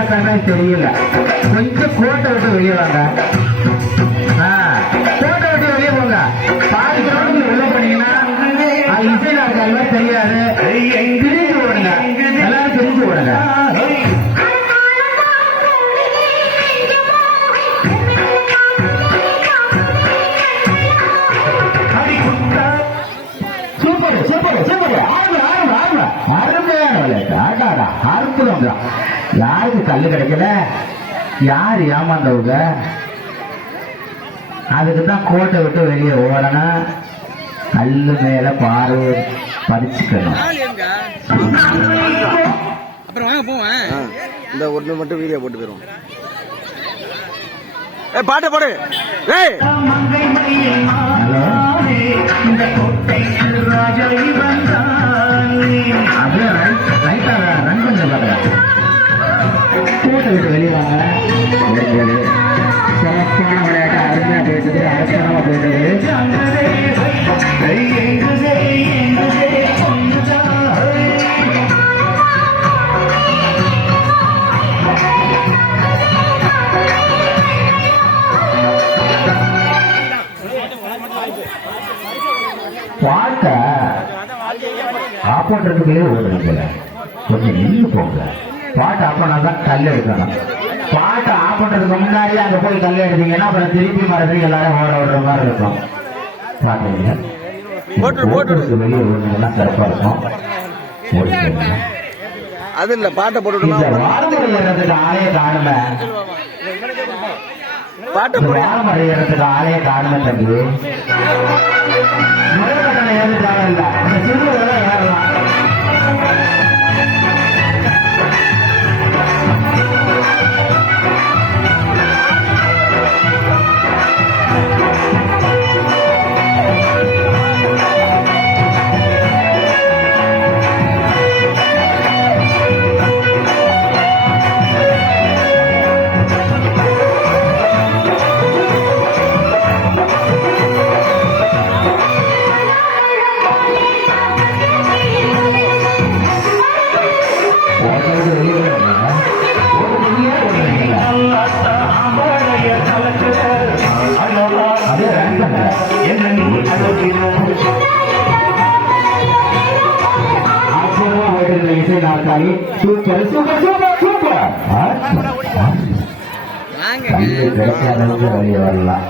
பார்த்தாங்க தெரியல. கொஞ்சம் கோட்டை விட்டு வெளியே வாங்க. கோட்டை விட்டு வெளியே போங்க. பாதி கிலோமீட்டர் உள்ள போனீங்கன்னா அது இசை நாட்கள் தெரியாது. பிரிஞ்சு ஓடுங்க, எல்லாரும் பிரிஞ்சு ஓடுங்க. Super super super. அருமையான விளையாட்டு. ஆட்டாடா அற்புதம். யாருக்கு கல்லு கிடைக்கல, யாரு ஏமாந்தவங்க, அதுக்குதான் கோட்டை விட்டு வெளியே ஓடணும். கல்லு மேல பார்வை பதிச்சுக்கணும். இந்த ஒண்ணு மட்டும் வீடியோ போட்டு போயிருவோம். பாட்டு பாடு. கோட்டை விட்டு வெளியே வாங்க. சிறப்பான விளையாட்டு, அருமையா போயிட்டது, அரசனமா போயிட்டது. பாட்டை ஆஃப் பண்றதுக்குள்ளே ஓடுறீங்கள, கொஞ்சம் நின்று போங்க. பாட்டை ஆஃப் பண்ணாதான் கல் எடுக்கணும். பாட்டை ஆஃப் பண்றதுக்கு முன்னாடியே அங்க போய் கல் எடுத்தீங்கன்னா அப்புறம் திருப்பி மறுபடியும் எல்லாரும் ஓட விடுற மாதிரி இருக்கும். பாட்டுங்க வெளியே ஓடுனீங்கன்னா சிறப்பா இருக்கும். அது இல்ல பாட்டை போட்டு வாழமடைகிறதுக்கு ஆளையே காணுமே. வாழமடைகிறதுக்கு ஆளையே காணுமே தம்பி. முறைக்கட்டணம் ஏது தேவையில்லை, அந்த சிறு ஏறலாம். Super super super super. கிடைக்காதவங்க வெளியே வரலாம்.